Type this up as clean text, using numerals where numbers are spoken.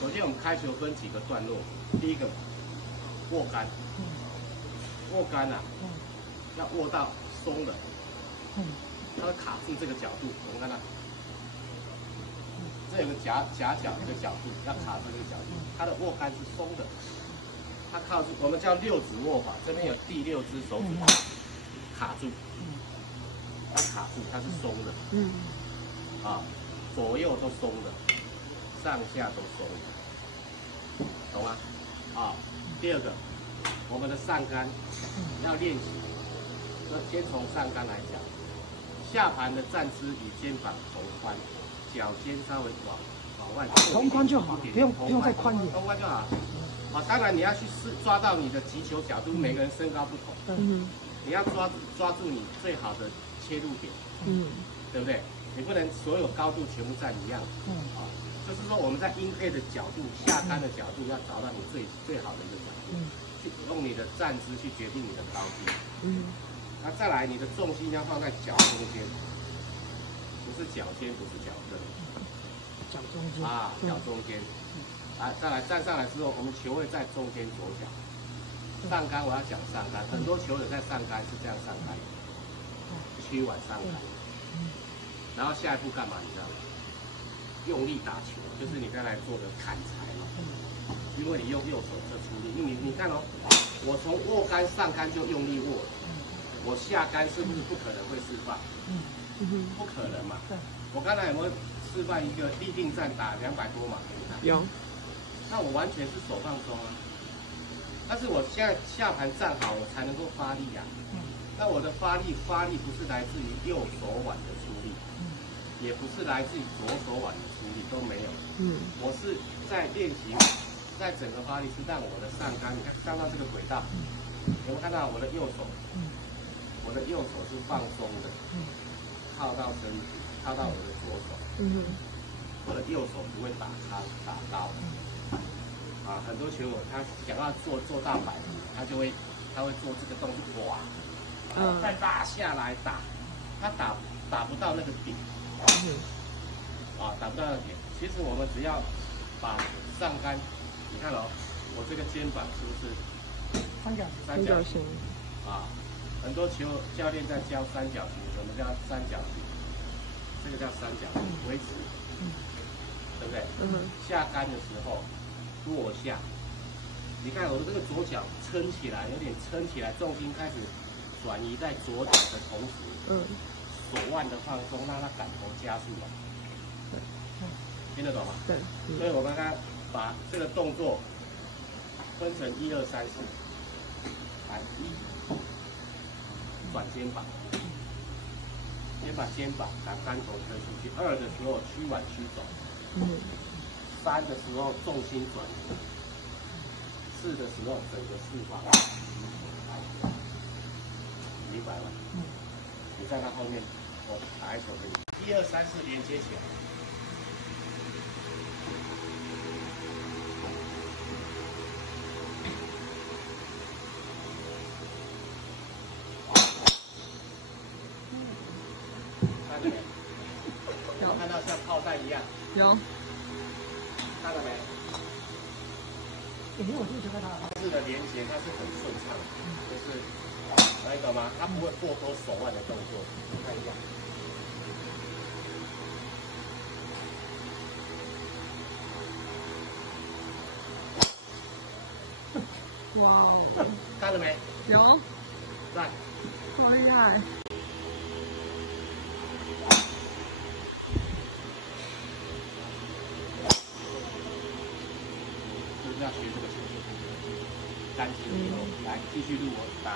首先我们开球分几个段落，第一个握杆，握杆啊，要握到松的，它会卡住这个角度，我们看到，这有个夹角一个角度，要卡住这个角度，它的握杆是松的，它靠住，我们叫六指握法，这边有第6只手指卡住，它卡住，它是松的，啊，左右都松的，上下都松的，懂吗？啊，第二个，我们的上杆要练习，那先从上杆来讲，下盘的站姿与肩膀同宽，脚尖稍微往外同宽就好，不用再宽一点，同宽就好。啊，当然你要去抓到你的击球角度，每个人身高不同，你要抓住你最好的切入点，对不对？你不能所有高度全部站一样，啊，就是说我们在音配的角度、下杆的角度要找到你最好的一个角度，去用你的站姿去决定你的高低，那再来你的重心要放在脚中间，不是脚尖，不是脚跟，脚中间啊，脚中间，啊，再来站上来之后，我们球位在中间左脚，上杆我要讲上杆，很多球友在上杆是这样上杆，屈腕上杆。然后下一步干嘛？你知道吗？用力打球，就是你刚才做的砍柴嘛。因为你用右手在出力，因为你看哦，我从握杆上杆就用力握，我下杆是不是不可能会释放？不可能嘛。我刚才有没有示范一个立定站打200多码给你看？有。那我完全是手放松啊，但是我现在下盘站好，我才能够发力啊。那我的发力不是来自于右手腕的出力，也不是来自于左手腕的出力，都没有。我是在练习，在整个发力是让我的上杆，你看上到这个轨道，有没有看到我的右手？我的右手是放松的，靠到身体，靠到我的左手。我的右手不会打高。啊，很多球友他想要做到100，他会做这个动作，哇！再打下来打，他打不到那个点，啊，打不到那个点。其实我们只要把上杆，你看哦，我这个肩膀是不是三角形？啊，很多教练在教三角形，什么叫三角形？这个叫三角形，维持，对不对？下杆的时候落下，你看我这个左脚撑起来，有点撑起来，重心开始转移在左脚的同时，手腕的放松，让它杆头加速了，听得懂吗？对。所以我刚刚把这个动作分成1、2、3、4，来1，转肩膀，先把肩膀把杆头推出去；2的时候屈腕屈肘；3的时候重心转移；4的时候整个释放。明白吗？你在它后面，我打一球给你。1、2、3、4连接起来。看到没？有看到像炮弹一样？有。看到没？我就觉得它的连接它是很顺畅的，就是。能懂吗？他不会过多手腕的动作，看一下。哇哦！看了没？有。在。好厉害！就是要学这个球，干净以后，来继续录我打。